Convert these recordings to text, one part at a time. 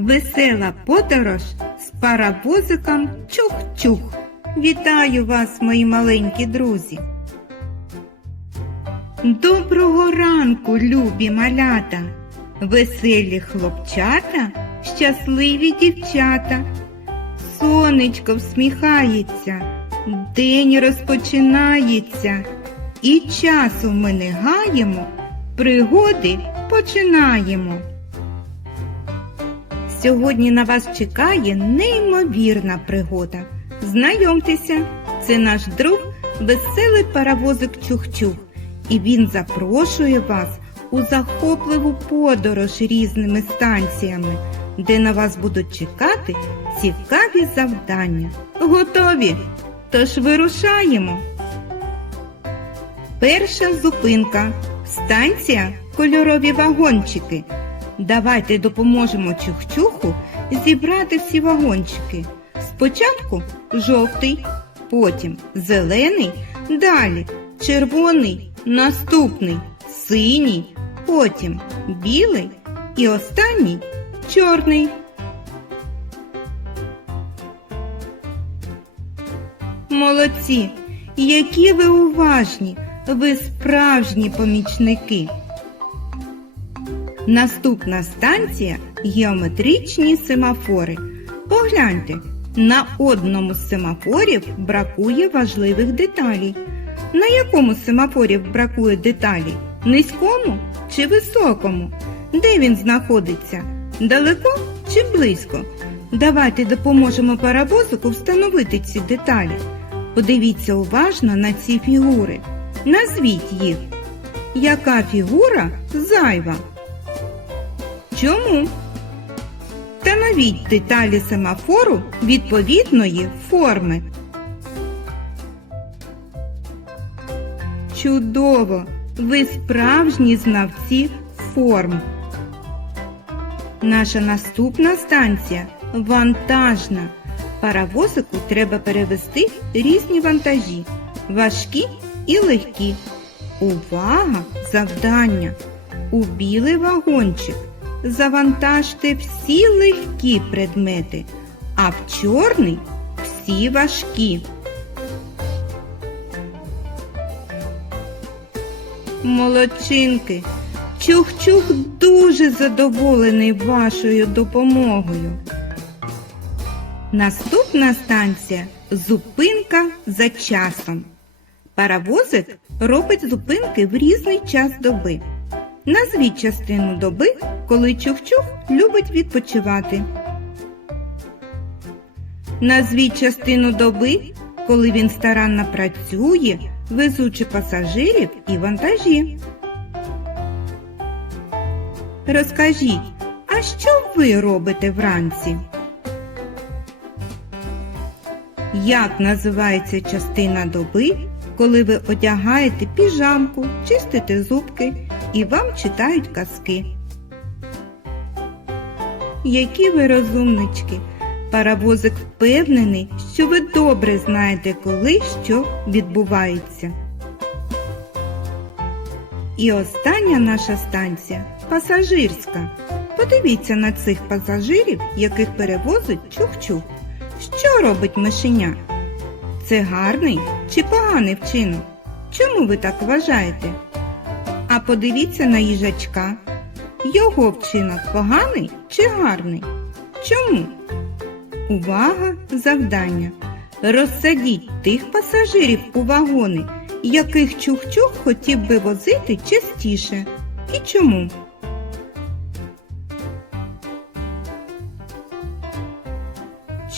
Весела подорож з паровозиком Чух-Чух. Вітаю вас, мої маленькі друзі. Доброго ранку, любі малята, веселі хлопчата, щасливі дівчата. Сонечко всміхається, день розпочинається, і часу ми не гаємо, пригоди починаємо. Сьогодні на вас чекає неймовірна пригода. Знайомтеся, це наш друг веселий паровозик Чух-Чух, і він запрошує вас у захопливу подорож різними станціями, де на вас будуть чекати цікаві завдання. Готові? Тож вирушаємо. Перша зупинка. Станція кольорові вагончики. Давайте допоможемо Чух-Чуху зібрати всі вагончики. Спочатку жовтий, потім зелений, далі червоний, наступний синій, потім білий і останній чорний. Молодці! Які ви уважні! Ви справжні помічники! Наступна станція геометричні семафори. Погляньте, на одному з семафорів бракує важливих деталей. На якому з семафорів бракує деталі? Низькому чи високому? Де він знаходиться? Далеко чи близько? Давайте допоможемо паровозику встановити ці деталі. Подивіться уважно на ці фігури. Назвіть їх. Яка фігура зайва? Чому? Встановіть деталі семафору відповідної форми. Чудово! Ви справжні знавці форм. Наша наступна станція вантажна. Паровозику треба перевести різні вантажі, важкі і легкі. Увага! Завдання! У білий вагончик завантажте всі легкі предмети, а в чорний всі важкі. Молодчинки, Чух-Чух дуже задоволений вашою допомогою. Наступна станція зупинка за часом. Паровозик робить зупинки в різний час доби. Назвіть частину доби, коли Чух-Чух любить відпочивати. Назвіть частину доби, коли він старанно працює, везучи пасажирів і вантажі. Розкажіть, а що ви робите вранці? Як називається частина доби, коли ви одягаєте піжамку, чистите зубки і вам читають казки? Які ви розумнички! Паровозик впевнений, що ви добре знаєте, коли що відбувається. І остання наша станція пасажирська. Подивіться на цих пасажирів, яких перевозить чух-чух. Що робить мишеня? Це гарний чи поганий вчинок? Чому ви так вважаєте? А подивіться на їжачка. Його вчинок поганий чи гарний? Чому? Увага! Завдання. Розсадіть тих пасажирів у вагони, яких чух-чух хотів би возити частіше. І чому?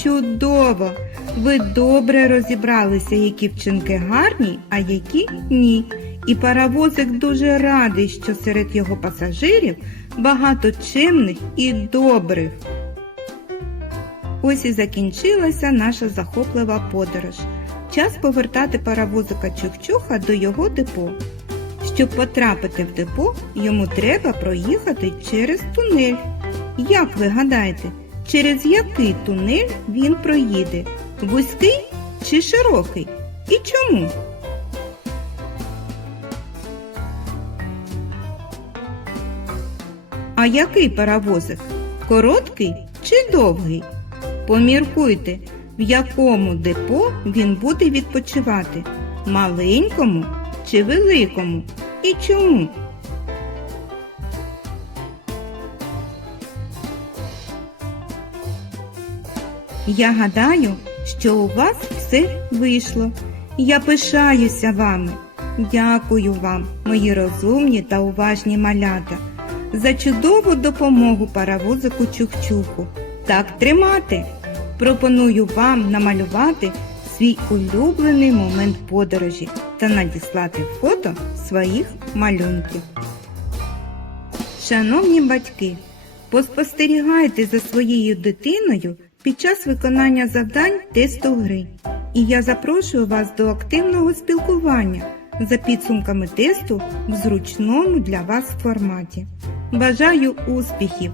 Чудово! Ви добре розібралися, які вчинки гарні, а які ні. І паровозик дуже радий, що серед його пасажирів багато чемних і добрих. Ось і закінчилася наша захоплива подорож. Час повертати паровозика Чух-Чуха до його депо. Щоб потрапити в депо, йому треба проїхати через тунель. Як ви гадаєте, через який тунель він проїде? Вузький чи широкий? І чому? А який паровозик? Короткий чи довгий? Поміркуйте, в якому депо він буде відпочивати маленькому чи великому? І чому? Я гадаю, що у вас все вийшло. Я пишаюся вами. Дякую вам, мої розумні та уважні малята, за чудову допомогу паровозику Чухчуху. Так тримати. Пропоную вам намалювати свій улюблений момент подорожі та надіслати фото своїх малюнків. Шановні батьки, поспостерігайте за своєю дитиною під час виконання завдань тесту гри. І я запрошую вас до активного спілкування за підсумками тесту в зручному для вас форматі. Бажаю успіхів!